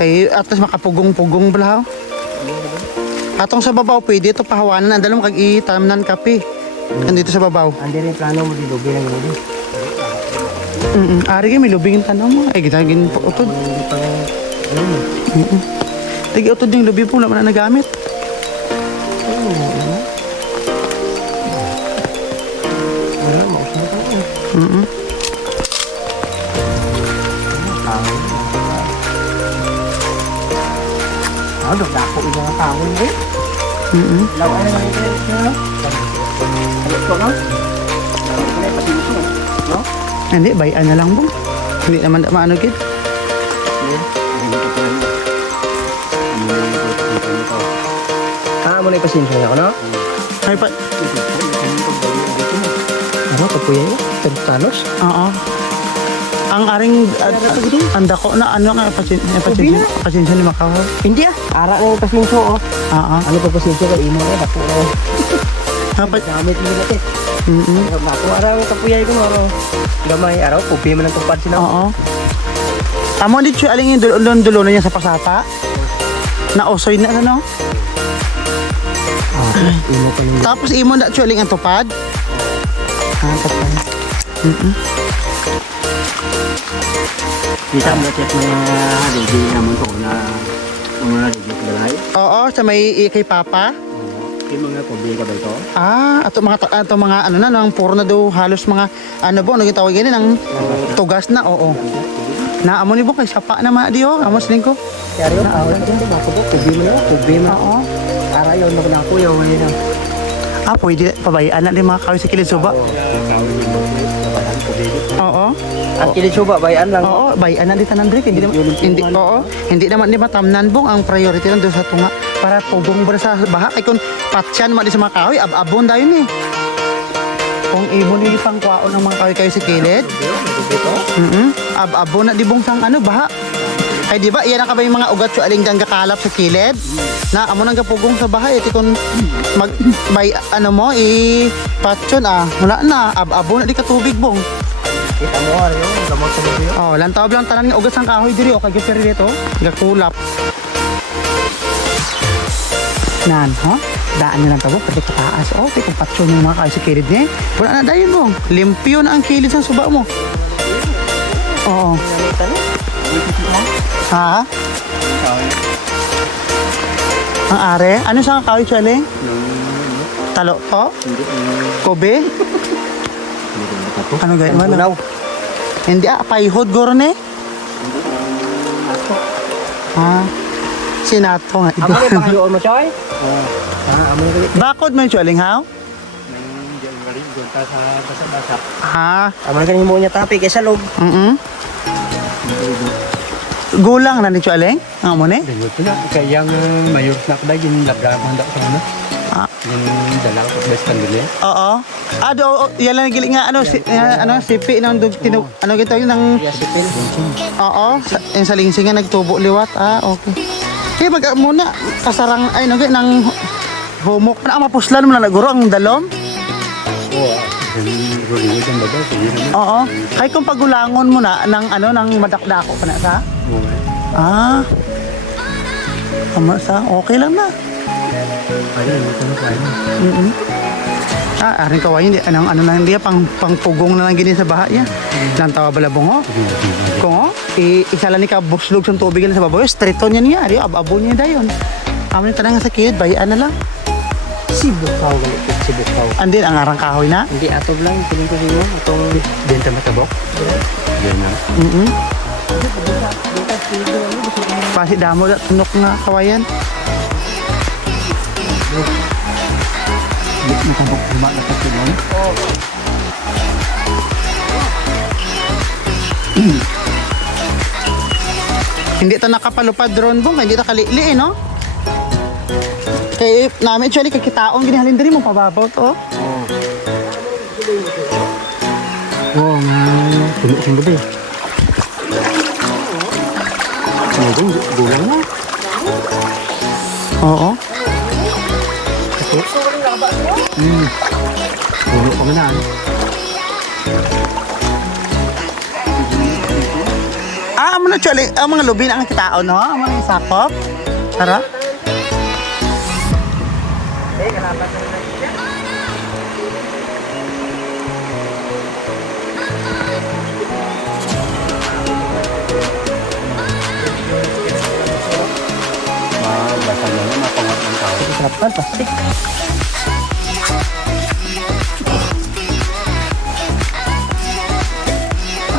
Kay at least makapugong-pugong bala ho. Atong sa babaw pwede ito pahawanan ang dalom kag itamnan kape. Andito sa babaw. Andi rin plano mo di lubi lang lubi. Ari kay may lubing tanong mo. Ay kita gin po utod. Hindi pa Tigi utod yung lubi po wala man na nagamit. wala mo sa ka. Ano dako ito nga kahoy eh. Lawan na lang ito no? Ano to no? Lawan ko na pasinso no? Hindi, bayan na lang bong. Hindi naman maano gid. Mo na ipasinso niya ko no? Ay pa. Ano kapuya yun? Talos? Oo. Ang aring anda ko na ano nga pasinso ni Macau. Hindi ah. Ara na yung pasinso oh. Oo. Ano pa pasinso ka imo eh? Dako oh. Dapat Gamit mo natin. Ako araw kapuyay ko maro. Gamay araw pupi man ang tupad sila. oo. Amo di siya aling yung dulo niya sa pasapa. Na osoy na ano. Imo pa yung Tapos imo na siya aling ang tupad. Ah, tapos. Kita mo check mga ready naman ko na mga ready ko balay. Oo, sa may kay Papa. Yung mga pobi ka ba ito? Ah, ato mga ano na nang puro na daw halos mga ano bo naging tawag ganyan ng tugas na, oo. Na amo ni bo kay sapa na ma di ho, amo siling ko. Seryo? Awal ka din ako po. Pubi mo yun. Pubi mo. Oo. Ara yun. Magnakuyaw. Ngayon na. Ah, pwede pabayaan na din mga kahoy sa kilid suba. Oo. Ang kilisuba, bayan lang. Oo, bayan na din tanan diri hindi naman di matamnan bong ang priority lang doon sa tunga para pugong ba sa baha kay kun patyan man di sa mga kahoy abon dayon ni. Kung imo ni pang kwaon ng mga kahoy kayo sa kilid. Abon na di bong sang ano baha. Ay di ba iyan na ka ba yung mga ugat yung aling dang gakalap sa kilid? Na amo nang gapugong sa bahay iti kun mag may ano mo patyon wala na abon na di ka tubig bong. Kita mo, ano yun? Gamot sa mga yun. Oh, lantaw lang tanan nga ugat sang kahoy diri o kay gipir dito, gakulap. Nan, ha? Daan nilang tabo pati kataas. Oh, kay kung patyon yung mga kahoy sa kilid niya. Wala na dayon mo. Limpyo na ang kilid sa suba mo. Oo. Ha? Ang are? Ano sa kahoy chale? Talo to? Kobe? Ano gaya man? Bunaw. Hindi paihod guro ni. Sinato nga. Amo ni pakayoon mo, Choy? Amo ni gali. Bakod man chualing haw? Nang January, doon ta sa basa-basa. Amo ni kanimo niya tapi kay salog. Gulang na ni chualing? Ang mo ni? Dengot na. Kaya yung mayor snack ba, yung labraman daw sa ano? Yung dalaw ko best kan dili. Oo. Yan lang gili nga sipi ng ano gito yung ng Sipil. oo, yung sa lingsing nga nagtubo liwat. Okay. Kaya mag muna kasarang ay no ng humok na mapuslan mo na guro ang dalom. Yung rolling yung baga, sige naman. Oo. Kay kung pagulangon mo na ng ng madakdako pa na sa. Tama sa okay lang na. Ayun, ito na kain. Aring kaway hindi ano lang dia pangpugong na lang gini sa baha ya. Nang tawa balabong ho. Kung isa lang ni ka buslog sa tubig sa babaw, straight on niya ari abo niya dayon. Amo ni tanang sa kiyod bayaan na lang. Sibukaw gali sibukaw. Andin ang arang kahoy na. Hindi atob lang piling ko sino atong Benta matabok? Yan na. Pasi damo da tunok nga kawayan. Matabok lima na kasi nun. Hindi ta nakapalupad drone bong, hindi ta kalili no. Kay namin actually kakitaon gini halin diri mo pababaw to. Oo nga. Tulog sa gabi. Gulang na. Oo. Tulog pa man. Amo na actually ang mga lubi na ang kitaon no, ang mga sakop. Tara. Basta na naman, mapangat ng tao. Sarap plastic.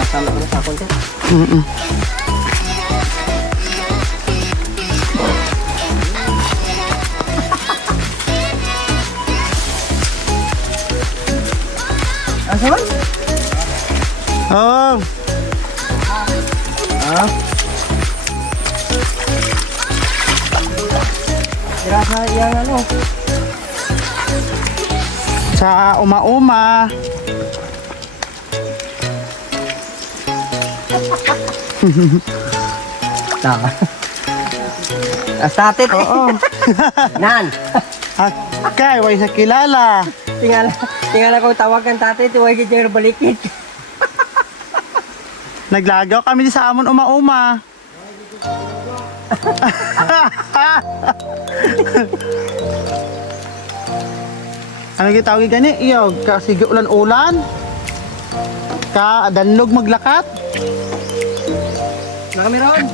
Sama ko na sa konti. Asa ba? Oh. Kira sa iyang ano. Sa uma-uma. Tama. Astatit. Oo. Nan. Kay way sa kilala. Tingala ko tawagan tatay, tiwag yung balikit. Naglagaw kami sa amon uma-uma. Ano gitawag gani? Iyo, kasi ulan-ulan. Ka danlog maglakat. Nakamiron.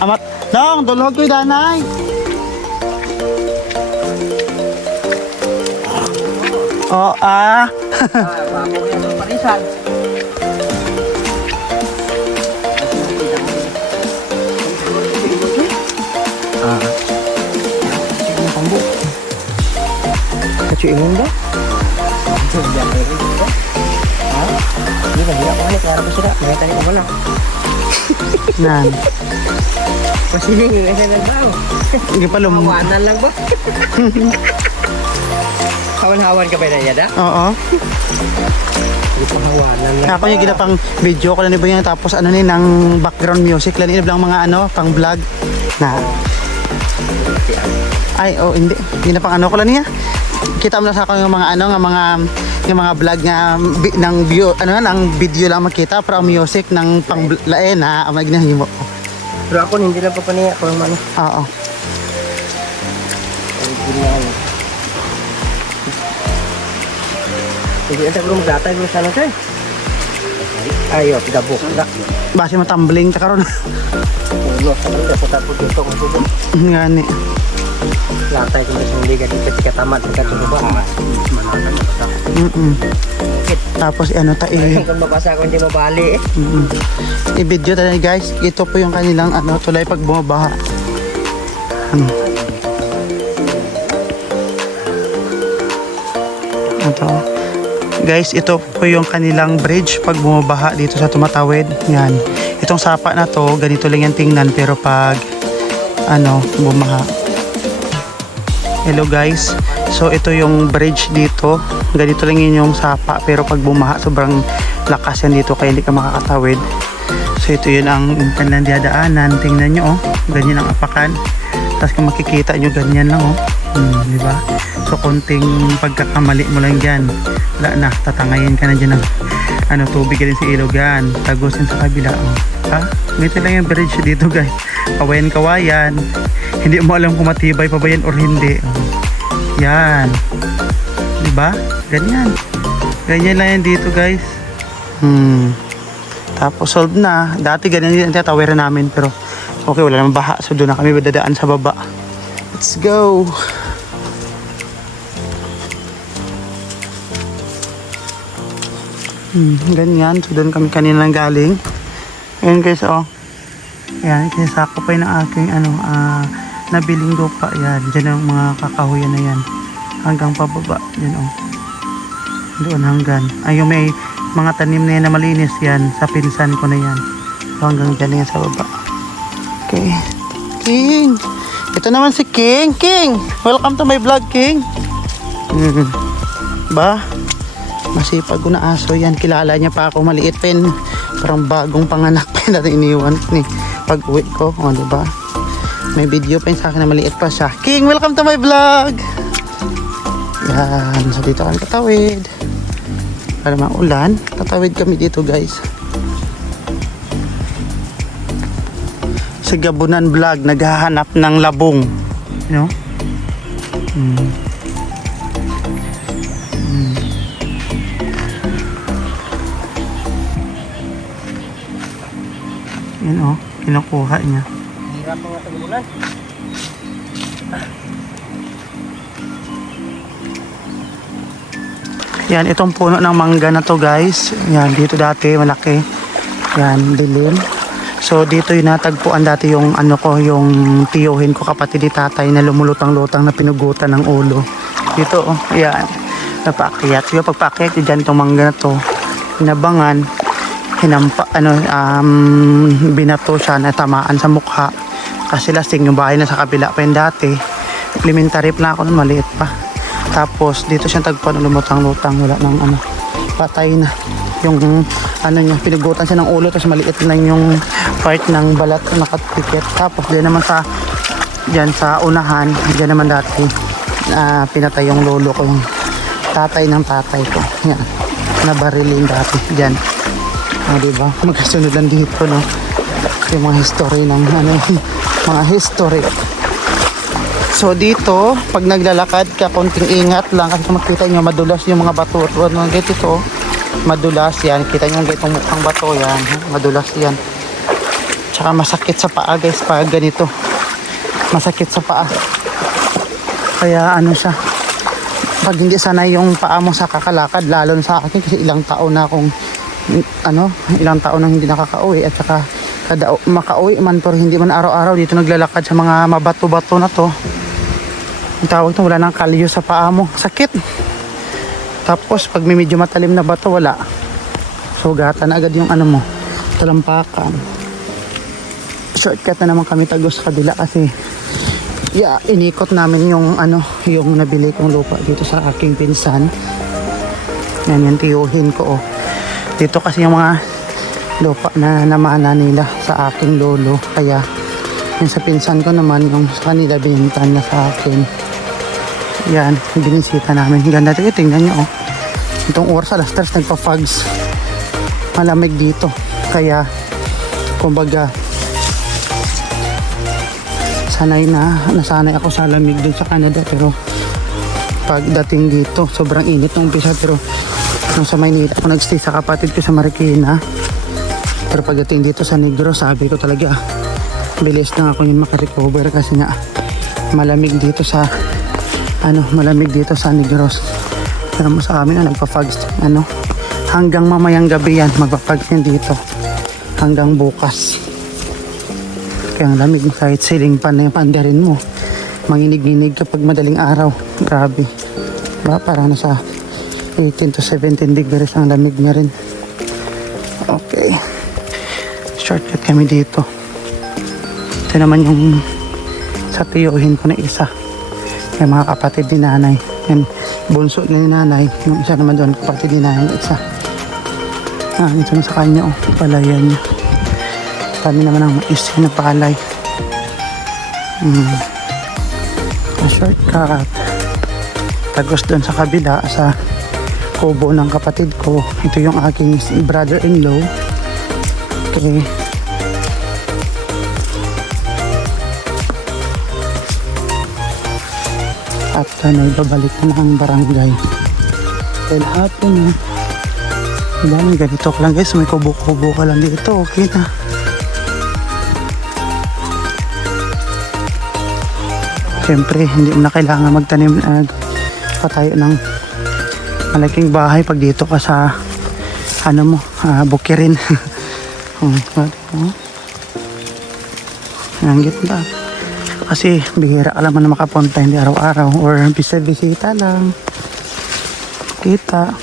Amat, dong, dulhog ko danay. Oh, Bako yan ang parisan. Ang pambu. Kacuingon ba? Hindi ba hirap ko kaya ko sila. May tali ko wala. Nan. Pasiling yung isa nagbaw. Hindi pa Hawanan lang ba? Hawan-hawan ka ba na yada? Oo. Hindi pa hawanan lang. Ako yung ginapang video ko lang ni Boyang tapos ano ni ng background music lang ni lang mga ano pang vlog na ay hindi ginapang ano ko lang niya. Kita mo na sa ako yung mga ano nga yung mga vlog nga ng view ano ng video lang makita pero ang music ng pang lain ha ang ginahimo. Pero ako hindi lang pa paniya ko man. Oo. Hindi asa ko maglatay mo sa natin. Ayo, dabok na. Base mo tumbling ta karon. Ulo, sa ko tapos dito ko dito. Ngani. Latay kung gusto hindi ketika tamat sa katuba. Manatan na bata. Tapos ano Kung mabasa ko hindi mabali. i-video tayo guys. Ito po yung kanilang ano, tulay pag bumabaha. Ito. Guys, ito po yung kanilang bridge pag bumabaha dito sa Tumatawid. Yan. Itong sapa na to, ganito lang yung tingnan pero pag ano, bumaha. Hello guys. So ito yung bridge dito. Ganito lang yun yung sapa pero pag bumaha sobrang lakas yan dito kaya hindi ka makakatawid. So ito yun ang kanilang dadaanan. Tingnan nyo oh. Ganyan ang apakan. Tapos kung makikita nyo ganyan lang oh. Diba? So konting pagkakamali mo lang dyan. Wala na. Tatangayin ka na dyan ng ano, tubig rin sa ilogan. Tagusin sa kabila oh. Ha? Ganito lang yung bridge dito guys. Kawayan-kawayan. Hindi mo alam kung matibay pa ba yan or hindi. Yan. Diba? Ganyan. Ganyan lang yan dito guys. Tapos solved na. Dati ganyan din ang tatawiran namin. Pero okay, wala namang baha. So doon na kami dadaan sa baba. Let's go. Ganyan. So doon kami kanina lang galing. Ayan guys oh. Ayan, kinasako pa yun ng aking ano, nabiling lupa. Yan, dyan ang mga kakahuyan na yan. Hanggang pababa. Yan oh. Doon hanggang. Ay, yung may mga tanim na yan na malinis yan. Sa pinsan ko na yan. So, hanggang dyan na yan sa baba. Okay. King! Ito naman si King. King! Welcome to my vlog, King. Ba? Masipag ko na aso yan. Kilala niya pa ako. Maliit pa yun. Parang bagong panganak pa yun natin iniwan ni pag uwi ko. O, diba? May video pa yun sa akin na maliit pa siya. King, welcome to my vlog! Yan. So, dito kami tatawid. Para maulan, tatawid kami dito, guys. Sa Gabunan Vlog, naghahanap ng labong. You know? Yan o, kinukuha niya. Hirap mga tagulan. Yan, itong puno ng mangga na to guys. Yan, dito dati, malaki. Yan, dilim. So, dito yung natagpuan dati yung ano ko, yung tiyuhin ko, kapatid ni tatay na lumulutang-lutang na pinugutan ng ulo. Dito, oh, yan. Napaakyat. Yung pagpaakyat, dyan itong mangga na to. Hinabangan. Binato siya na tamaan sa mukha. Kasi lasing yung bahay na sa kabila pa yung dati. Elementary pa ako nun, maliit pa. Tapos dito siya tagpuan, lumutang-lutang, wala nang ano, patay na yung ano niya, pinugutan siya ng ulo, tapos maliit lang yung part ng balat na nakapikit. Tapos diyan naman sa diyan sa unahan, diyan naman dati pinatay yung lolo ko, yung tatay ng tatay ko. Yan, nabarilin dati diyan. Diba? Magkasunod lang dito, no? Yung mga history ng ano, mga history. So dito, pag naglalakad ka, konting ingat lang kasi makita nyo madulas yung mga bato. Mga ganito, madulas yan. Kita nyo itong mukhang bato yan. Madulas yan. Tsaka masakit sa paa guys pag ganito. Masakit sa paa. Kaya ano siya, pag hindi sanay yung paa mo sa kakalakad, lalo na sa akin kasi ilang taon na akong ilang taon nang hindi nakakauwi at saka kada makauwi man pero hindi man araw-araw dito naglalakad sa mga mabato-bato na to. Ang tawag ito, wala nang kalyo sa paa mo. Sakit. Tapos, pag may medyo matalim na bato, wala. Sugatan na agad yung ano mo. Talampakan. Shortcut na naman kami tagos sa kabila kasi inikot namin yung yung nabili kong lupa dito sa aking pinsan. Yan yung tiyuhin ko. Oh. Dito kasi yung mga lupa na namana nila sa aking lolo. Kaya, yung sa pinsan ko naman, yung sa kanila binenta na sa akin. Yan, binisita namin. Ganda dito, tingnan nyo oh. Itong oras alas 3 nagpa-fogs. Malamig dito. Kaya, kumbaga, nasanay ako sa lamig dun sa Canada. Pero, pagdating dito, sobrang init ng umpisa. Pero, nung sa Maynila ako nagstay sa kapatid ko sa Marikina. Pero pagdating dito sa Negros, sabi ko talaga, bilis na ako yun makarecover kasi nga malamig dito sa malamig dito sa Negros. Pero mo sa amin nagpa-fog hanggang mamayang gabi yan, magpa-fog yan dito hanggang bukas. Kaya ang lamig, kahit ceiling fan na yung pandarin mo, manginig-nginig kapag madaling araw. Grabe, diba? Para na sa 18 to 17 degrees ang lamig niya rin. Okay, shortcut kami dito. Ito naman yung sa tiyuhin ko na isa, yung mga kapatid ni nanay, yung bunso ni nanay, yung isa naman doon kapatid ni nanay, isa ito na sa kanya, palayan niya. Kami naman ang mais na palay. Shortcut tagos doon sa kabila sa kubo ng kapatid ko. Ito yung aking brother-in-law. Okay, at nagbabalik na ang barangay dahil hapon dahil ganito ka lang guys, may kubo-kubo ka lang dito, okay na. Siyempre hindi mo na kailangan magtanim patayo ng malaking bahay pag dito ka sa bukirin. Ang gitna kasi bihira ka naman na makapunta, hindi araw-araw or bisita lang kita.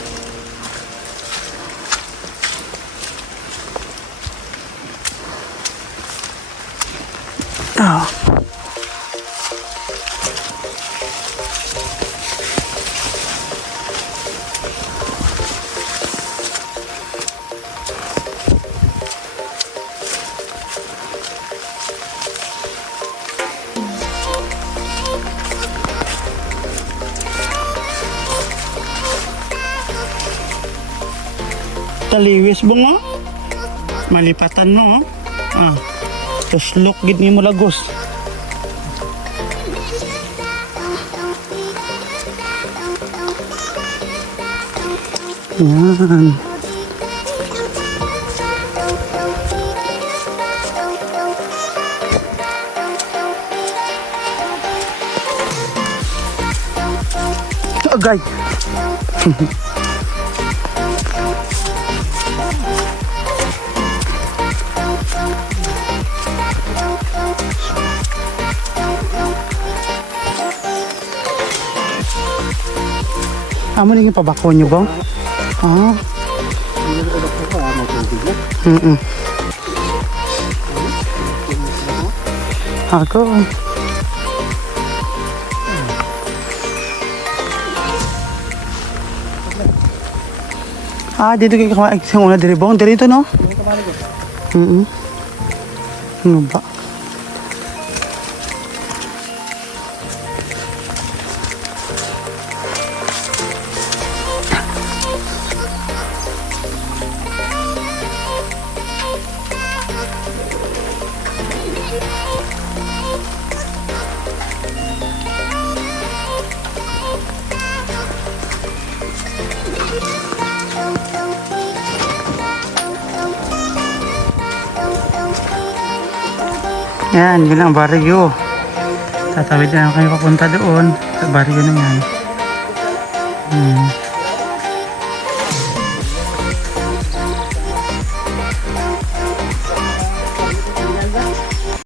Taliwis mo nga. Malipatan no. Tapos look gid ni mo lagos. Yan. Agay. Amo ning pabako nyo bang? Ako. Dito kayo kumain sa una diribong. Dito no? Ano ba? Yan, yun ang barrio. Tatawid na kayo papunta doon sa barrio na yan.